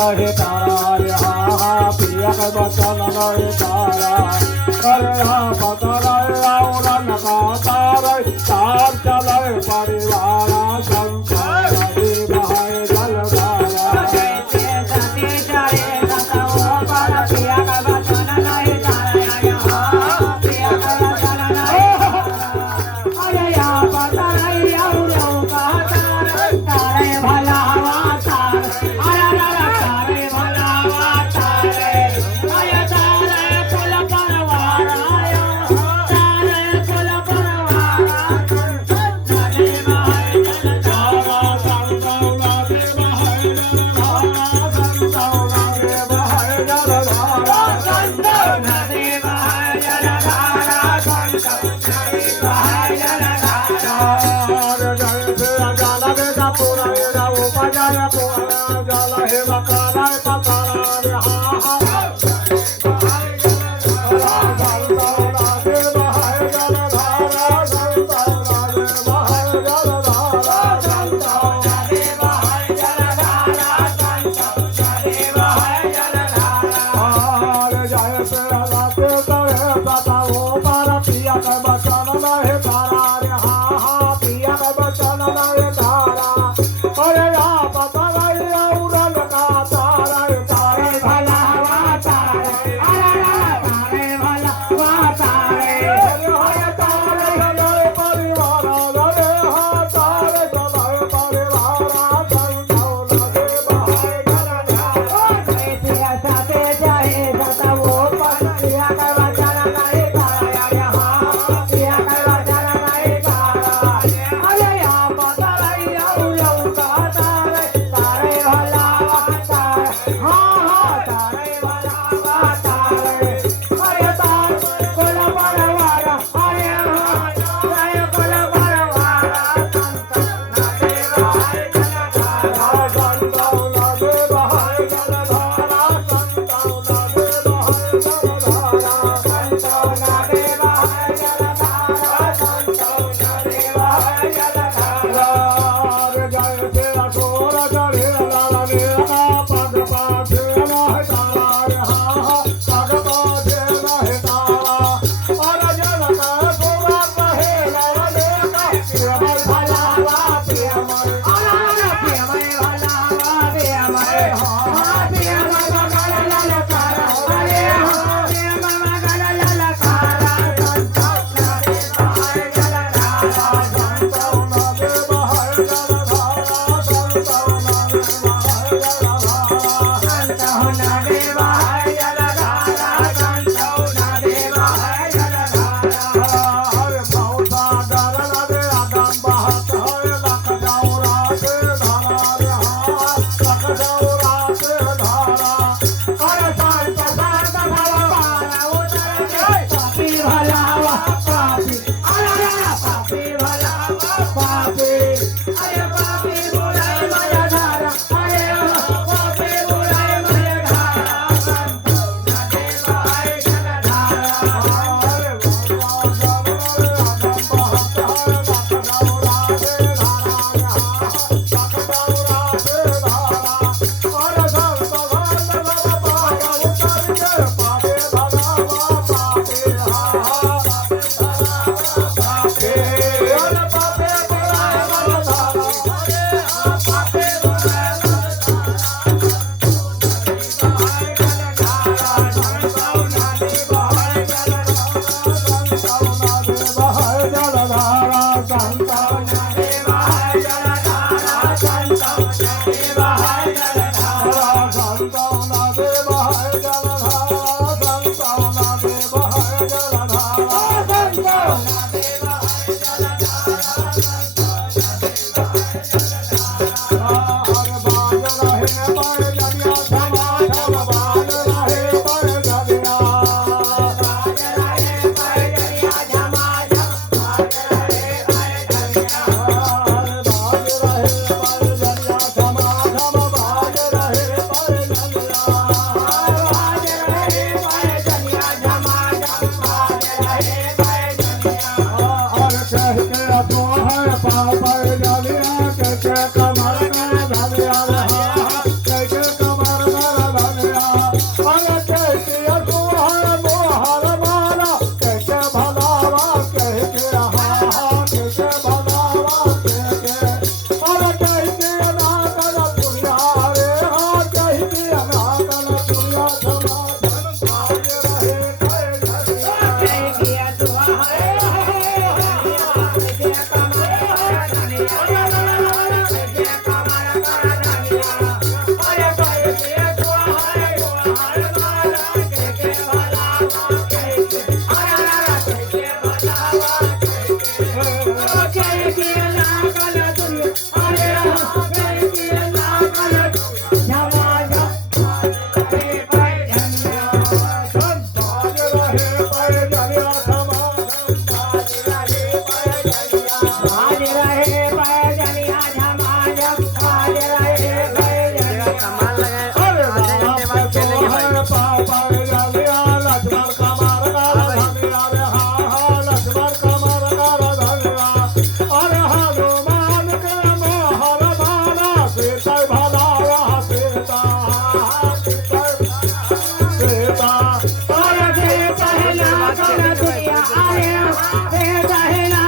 नहीं तारा रे हाँ पिया के बचन नहीं तारा अरे हाँ पता रे औरन का तारा तार चले परिवार संसार नदी बहाए जलधारा जैसे सती जाए सताओ पर पिया का बचन नहीं तारा हाँ पिया का बचन नहीं अरे यहाँ पता नहीं औरों का तारा तारे भला हवा तार तारे भला हवा तारे अरे तारे कुल परवार तारे कुल परवार नदी बहाए जलधारा नदी बहाए जलधारा नदी बहाए जलधारा कमर पैजनिया समागम आज रहे पैजनिया झमाझम, आज रहे पैजनिया। अरे राम तो है पापा जलिया लक्ष्मण कमर कर धनिया रे हा लक्ष्मण कमर कर धनिया। अरे हनुमान के मोहर भाला सीता भला वह सीता सीता और जे पहला कर दुनिया आया, जे पहला